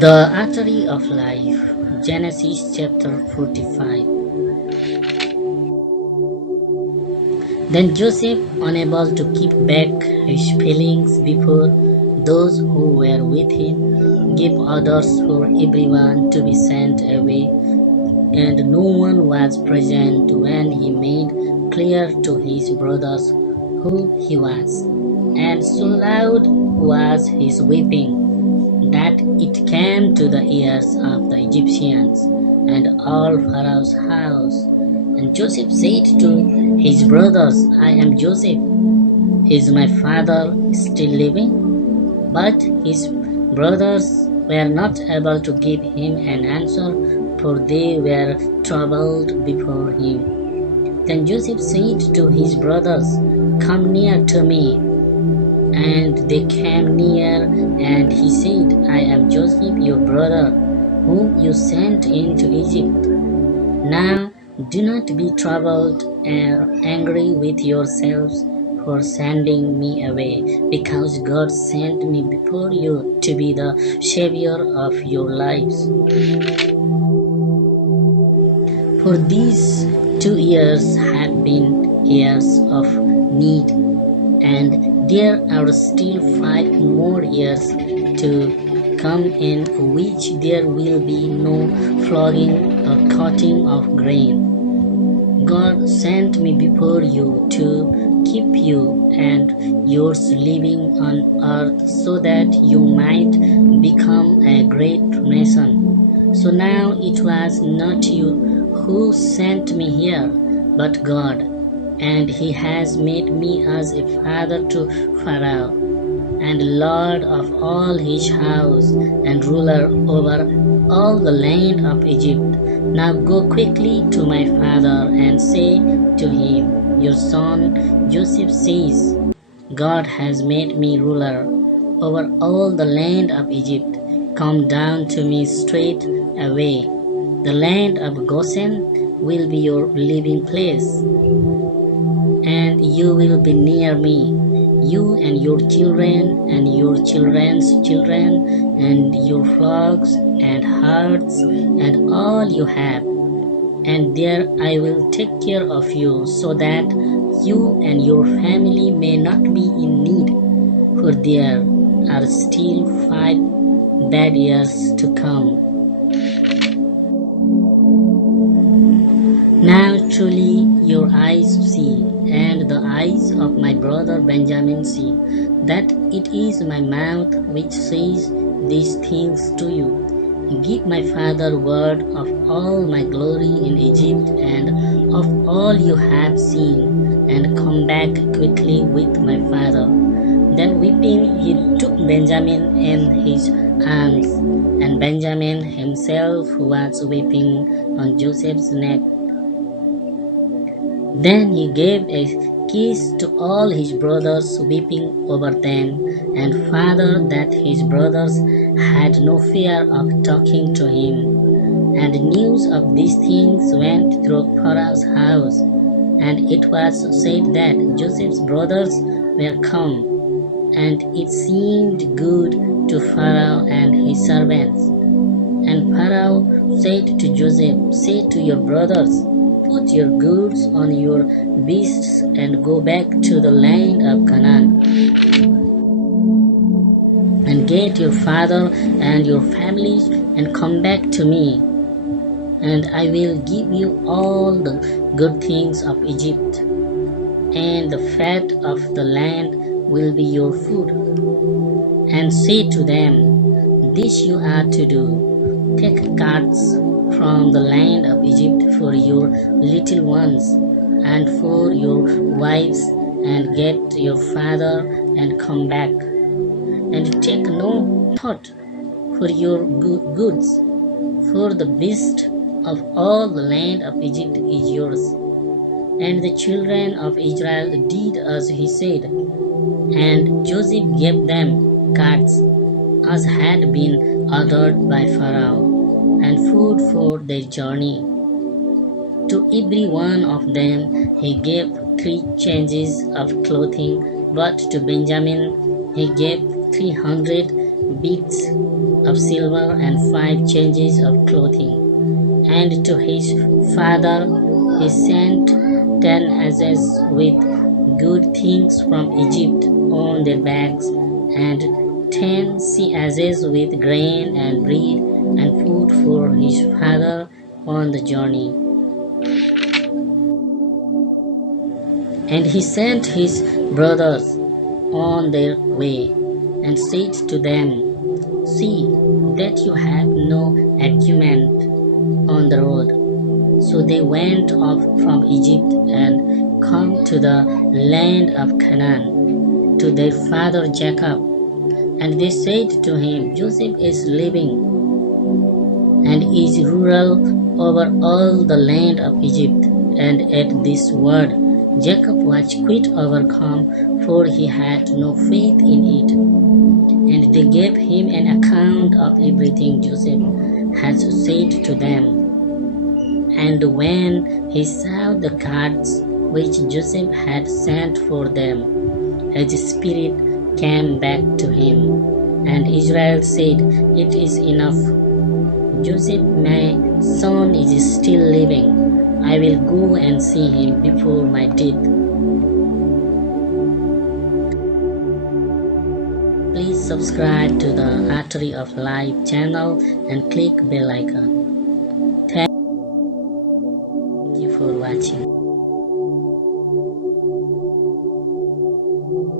The Artery of Life, Genesis chapter 45. Then Joseph, unable to keep back his feelings before those who were with him, gave orders for everyone to be sent away, and no one was present when he made clear to his brothers who he was. And so loud was his weeping that it came to the ears of the Egyptians and all Pharaoh's house. And Joseph said to his brothers, I am Joseph. Is my father still living? But his brothers were not able to give him an answer, for they were troubled before him. Then Joseph said to his brothers, Come near to me. And they came near, and he said, I am Joseph, your brother, whom you sent into Egypt. Now do not be troubled or angry with yourselves for sending me away, because God sent me before you to be the Savior of your lives. For these 2 years have been years of need, and there are still 5 more years to come in which there will be no flogging or cutting of grain. God sent me before you to keep you and yours living on earth so that you might become a great nation. So now it was not you who sent me here, but God, and he has made me as a father to Pharaoh, and lord of all his house, and ruler over all the land of Egypt. Now go quickly to my father and say to him, Your son Joseph says, God has made me ruler over all the land of Egypt. Come down to me straight away. The land of Goshen will be your living place, and you will be near me, you and your children and your children's children, and your flocks and herds and all you have. And there I will take care of you, so that you and your family may not be in need, for there are still 5 bad years to come. Now truly your eyes see, and the eyes of my brother Benjamin see, that it is my mouth which says these things to you. Give my father word of all my glory in Egypt and of all you have seen, and come back quickly with my father. Then weeping he took Benjamin in his arms, and Benjamin himself was weeping on Joseph's neck. Then he gave a kiss to all his brothers, weeping over them, and father that his brothers had no fear of talking to him. And news of these things went through Pharaoh's house, and it was said that Joseph's brothers were come, and it seemed good to Pharaoh and his servants. And Pharaoh said to Joseph, Say to your brothers, Put your goods on your beasts and go back to the land of Canaan, and get your father and your families and come back to me, and I will give you all the good things of Egypt, and the fat of the land will be your food. And say to them, This you are to do, take carts from the land of Egypt for your little ones and for your wives, and get your father and come back, and take no thought for your goods, for the best of all the land of Egypt is yours. And the children of Israel did as he said, and Joseph gave them carts as had been ordered by Pharaoh, and food for their journey. To every one of them he gave 3 changes of clothing, but to Benjamin he gave 300 bits of silver and 5 changes of clothing. And to his father he sent 10 asses with good things from Egypt on their backs, and 10 sea asses with grain and bread and food for his father on the journey. And he sent his brothers on their way, and said to them, See that you have no argument on the road. So they went off from Egypt and come to the land of Canaan, to their father Jacob. And they said to him, Joseph is living and is ruler over all the land of Egypt. And at this word Jacob was quite overcome, for he had no faith in it. And they gave him an account of everything Joseph had said to them. And when he saw the cards which Joseph had sent for them, his spirit came back to him. And Israel said, It is enough. Joseph, my son, is still living. I will go and see him before my death. Please subscribe to the Artery of Life channel and click bell icon. Thank you for watching.